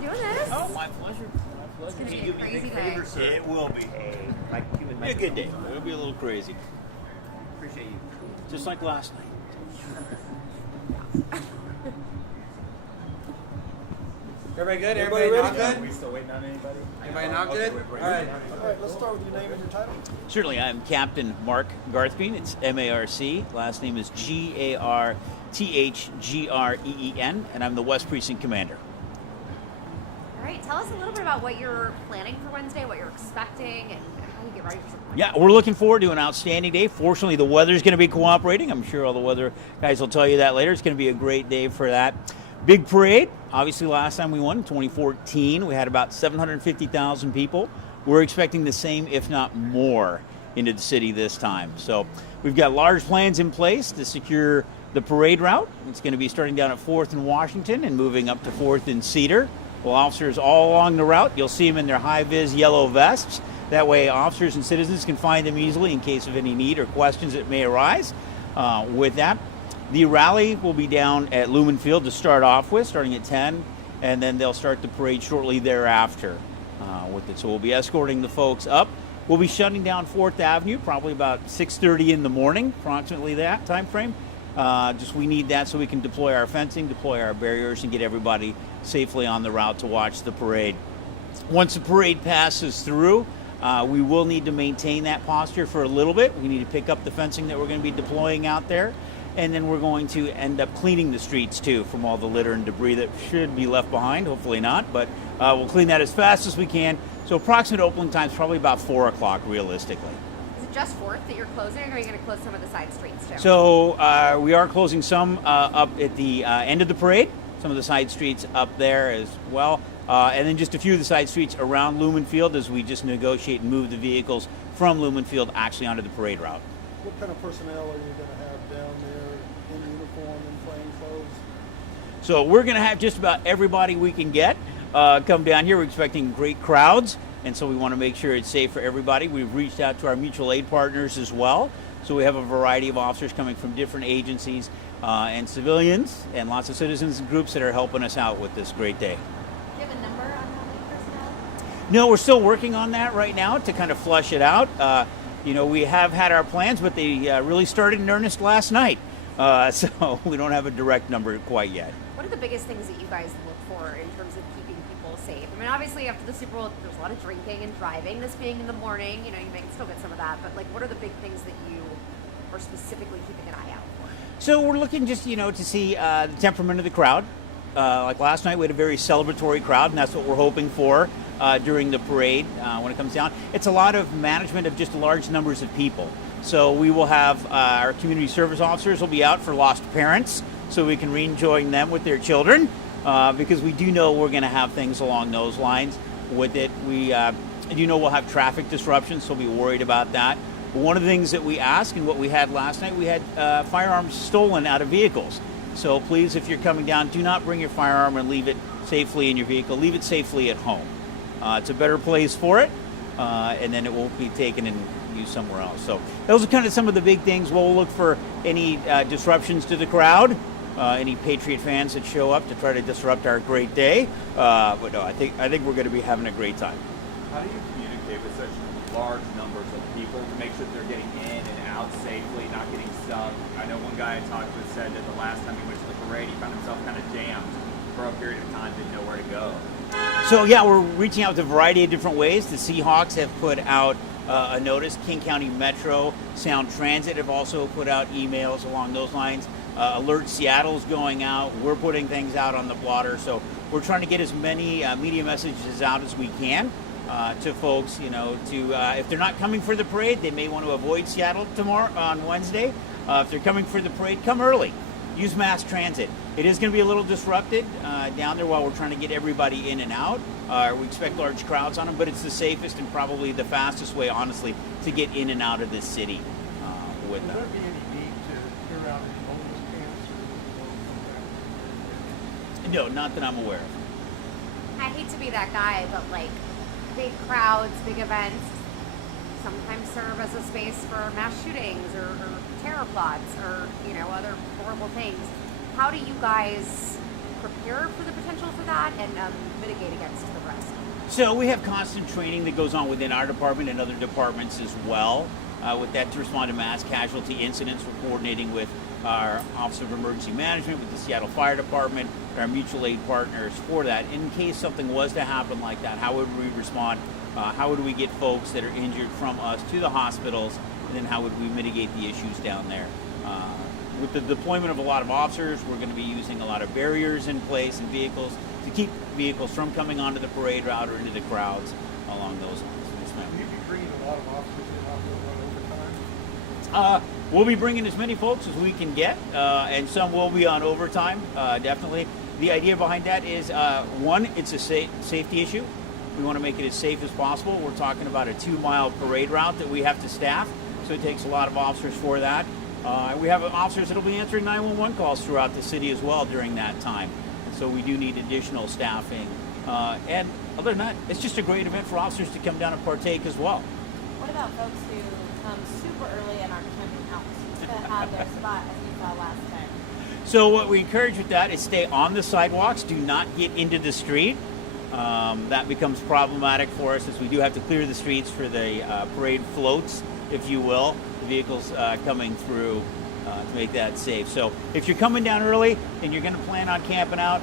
for doing this. Oh, my pleasure. My pleasure. It's going to be a crazy day. It will be. It'll be a good day. It'll be a little crazy. Appreciate you. Just like last night. Everybody good? Everybody Everybody not ready? good? We still waiting on anybody? Everybody not good? All right. All right, let's start with your name and your title. Certainly, I'm Captain Mark Garthgreen. It's M-A-R-C. Last name is G-A-R-T-H-G-R-E-E-N, and I'm the West Precinct Commander. All right, tell us a little bit about what you're planning for Wednesday, what you're expecting, and how you get ready for something. Yeah, we're looking forward to an outstanding day. Fortunately, the weather's going to be cooperating. I'm sure all the weather guys will tell you that later. It's going to be a great day for that. Big parade. Obviously, last time we won, in 2014, we had about 750,000 people. We're expecting the same, if not more, into the city this time. So we've got large plans in place to secure the parade route. It's going to be starting down at 4th and Washington and moving up to 4th and Cedar. Well, officers all along the route, you'll see them in their high-vis yellow vests. That way, officers and citizens can find them easily in case of any need or questions that may arise. With that, the rally will be down at Lumen Field to start off with, starting at 10, and then they'll start the parade shortly thereafter with it. So we'll be escorting the folks up. We'll be shutting down 4th Avenue, probably about 6:30 in the morning, approximately that time frame. We need that so we can deploy our fencing, deploy our barriers, and get everybody safely on the route to watch the parade. Once the parade passes through, we will need to maintain that posture for a little bit. We need to pick up the fencing that we're going to be deploying out there. And then we're going to end up cleaning the streets, too, from all the litter and debris that should be left behind. Hopefully not, but we'll clean that as fast as we can. So approximate opening time is probably about 4 o'clock, realistically. Is it just 4th that you're closing, or are you going to close some of the side streets, too? So we are closing some up at the end of the parade, some of the side streets up there as well. And then just a few of the side streets around Lumen Field as we just negotiate and move the vehicles from Lumen Field actually onto the parade route. What kind of personnel are you going to have down there in uniform and plain clothes? So we're going to have just about everybody we can get come down here. We're expecting great crowds, and so we want to make sure it's safe for everybody. We've reached out to our mutual aid partners as well. So we have a variety of officers coming from different agencies and civilians and lots of citizens and groups that are helping us out with this great day. Do you have a number on how many personnel? No, we're still working on that right now to kind of flush it out. We have had our plans, but they really started in earnest last night. So we don't have a direct number quite yet. What are the biggest things that you guys look for in terms of keeping people safe? I mean, obviously, after the Super Bowl, there's a lot of drinking and driving. This being in the morning, you may still get some of that. But, what are the big things that you are specifically keeping an eye out for? So we're looking just, to see the temperament of the crowd. Like last night, we had a very celebratory crowd, and that's what we're hoping for during the parade when it comes down. It's a lot of management of just large numbers of people. So we will have our community service officers will be out for lost parents, so we can re-enjoying them with their children, because we do know we're going to have things along those lines with it. We do know we'll have traffic disruptions, so we'll be worried about that. But one of the things that we ask, and what we had last night, we had firearms stolen out of vehicles. So please, if you're coming down, do not bring your firearm and leave it safely in your vehicle. Leave it safely at home. It's a better place for it, and then it won't be taken and used somewhere else. So those are kind of some of the big things. We'll look for any disruptions to the crowd, any Patriot fans that show up to try to disrupt our great day. But no, I think we're going to be having a great time. How do you communicate with such large numbers of people to make sure that they're getting in and out safely, not getting stuck? I know one guy I talked with said that the last time he went to the parade, he found himself kind of jammed for a period of time, didn't know where to go. So yeah, we're reaching out with a variety of different ways. The Seahawks have put out a notice. King County Metro, Sound Transit have also put out emails along those lines. Alert Seattle's going out. We're putting things out on the blotter. So we're trying to get as many media messages out as we can to folks, if they're not coming for the parade, they may want to avoid Seattle tomorrow on Wednesday. If they're coming for the parade, come early. Use mass transit. It is going to be a little disrupted down there while we're trying to get everybody in and out. We expect large crowds on them, but it's the safest and probably the fastest way, honestly, to get in and out of this city with them. Will there be any need to clear out any homeless camps? No, not that I'm aware of. I hate to be that guy, but big crowds, big events sometimes serve as a space for mass shootings or terror plots or other horrible things. How do you guys prepare for the potential for that and mitigate against the risk? So we have constant training that goes on within our department and other departments as well. With that, to respond to mass casualty incidents, we're coordinating with our Office of Emergency Management, with the Seattle Fire Department, our mutual aid partners for that. In case something was to happen like that, how would we respond? How would we get folks that are injured from us to the hospitals? And then how would we mitigate the issues down there? With the deployment of a lot of officers, we're going to be using a lot of barriers in place and vehicles to keep vehicles from coming onto the parade route or into the crowds along those lines. Yes, ma'am. Will you be bringing a lot of officers in out there on overtime? We'll be bringing as many folks as we can get, and some will be on overtime, definitely. The idea behind that is, one, it's a safety issue. We want to make it as safe as possible. We're talking about a 2-mile parade route that we have to staff, so it takes a lot of officers for that. We have officers that will be answering 911 calls throughout the city as well during that time. And so we do need additional staffing. And other than that, it's just a great event for officers to come down and partake as well. What about folks who come super early and aren't camping out to have their spot, as you saw last time? So what we encourage with that is stay on the sidewalks. Do not get into the street. That becomes problematic for us, as we do have to clear the streets for the parade floats, if you will, the vehicles coming through to make that safe. So if you're coming down early and you're going to plan on camping out,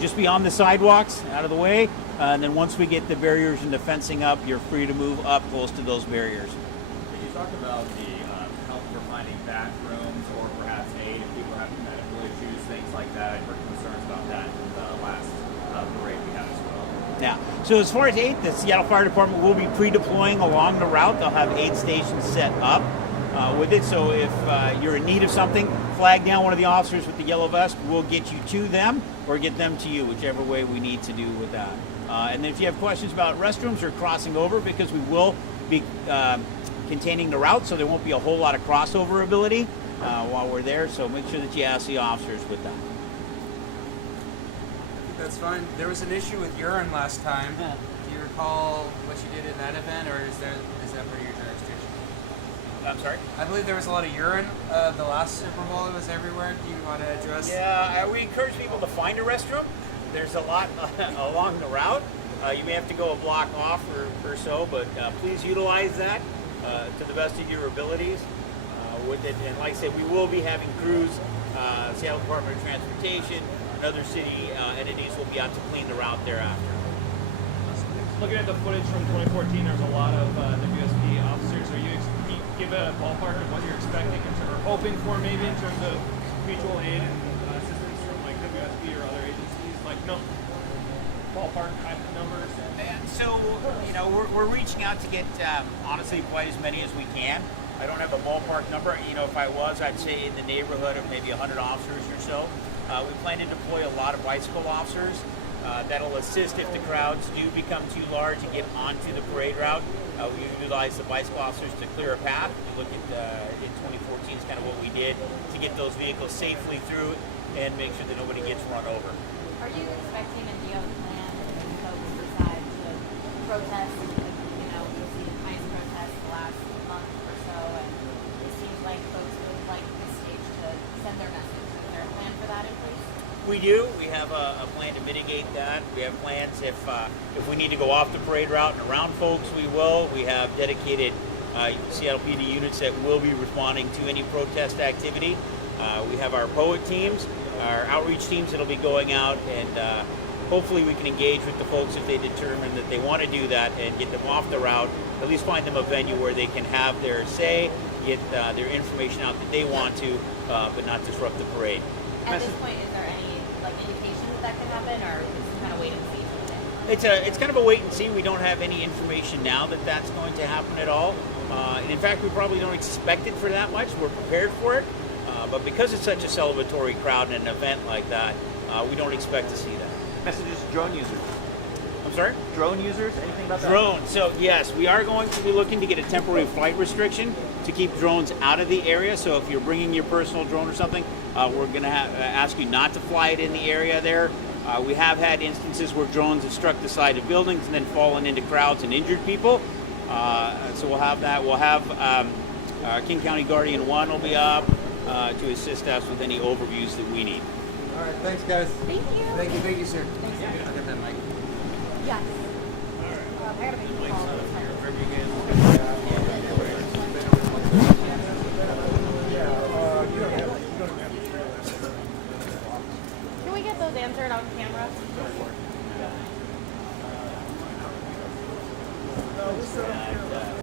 just be on the sidewalks, out of the way, and then once we get the barriers and the fencing up, you're free to move up close to those barriers. Can you talk about the help for finding bathrooms or perhaps aid if people have medical issues, things like that? I've heard concerns about that in the last parade we had as well. Now, so as far as aid, the Seattle Fire Department will be pre-deploying along the route. They'll have aid stations set up with it. So if you're in need of something, flag down one of the officers with the yellow vest. We'll get you to them or get them to you, whichever way we need to do with that. And then if you have questions about restrooms or crossing over, because we will be containing the route, so there won't be a whole lot of crossover ability while we're there. So make sure that you ask the officers with that. That's fine. There was an issue with urine last time. Do you recall what you did in that event, or is that part of your jurisdiction? I'm sorry? I believe there was a lot of urine. The last Super Bowl, it was everywhere. Do you want to address? Yeah, we encourage people to find a restroom. There's a lot along the route. You may have to go a block off or so, but please utilize that to the best of your abilities with it. And like I said, we will be having crews, Seattle Department of Transportation, and other city entities will be out to clean the route thereafter. Looking at the footage from 2014, there's a lot of WSP officers. Can you give a ballpark of what you're expecting or hoping for maybe in terms of mutual aid and assistance from like WSP or other agencies? Like no ballpark type of numbers? And so, we're reaching out to get, honestly, quite as many as we can. I don't have a ballpark number. If I was, I'd say in the neighborhood of maybe 100 officers or so. We plan to deploy a lot of bicycle officers. That'll assist if the crowds do become too large and get onto the parade route. We utilize the bicycle officers to clear a path. We look at in 2014 is kind of what we did to get those vehicles safely through and make sure that nobody gets run over. Are you expecting and do you have a plan if folks decide to protest? We've seen nice protests the last month or so, and it seems like folks would like this stage to send their message. Is there a plan for that in place? We do. We have a plan to mitigate that. We have plans if we need to go off the parade route and around folks, we will. We have dedicated Seattle PD units that will be responding to any protest activity. We have our POET teams, our outreach teams that'll be going out, and hopefully we can engage with the folks if they determine that they want to do that and get them off the route, at least find them a venue where they can have their say, get their information out that they want to, but not disrupt the parade. At this point, is there any indication that could happen, or just kind of wait and see? It's kind of a wait and see. We don't have any information now that that's going to happen at all. And in fact, we probably don't expect it for that much. We're prepared for it. But because it's such a celebratory crowd in an event like that, we don't expect to see that. Messages to drone users. I'm sorry? Drone users? Anything about that? Drones. So yes, we are going to be looking to get a temporary flight restriction to keep drones out of the area. So if you're bringing your personal drone or something, we're going to ask you not to fly it in the area there. We have had instances where drones have struck the side of buildings and then fallen into crowds and injured people. So we'll have that. We'll have King County Guardian 1 will be up to assist us with any overviews that we need. All right, thanks, guys. Thank you. Thank you, sir. Thanks, sir. I'll get that mic. Yes. I gotta make a call. Can we get those answered on camera?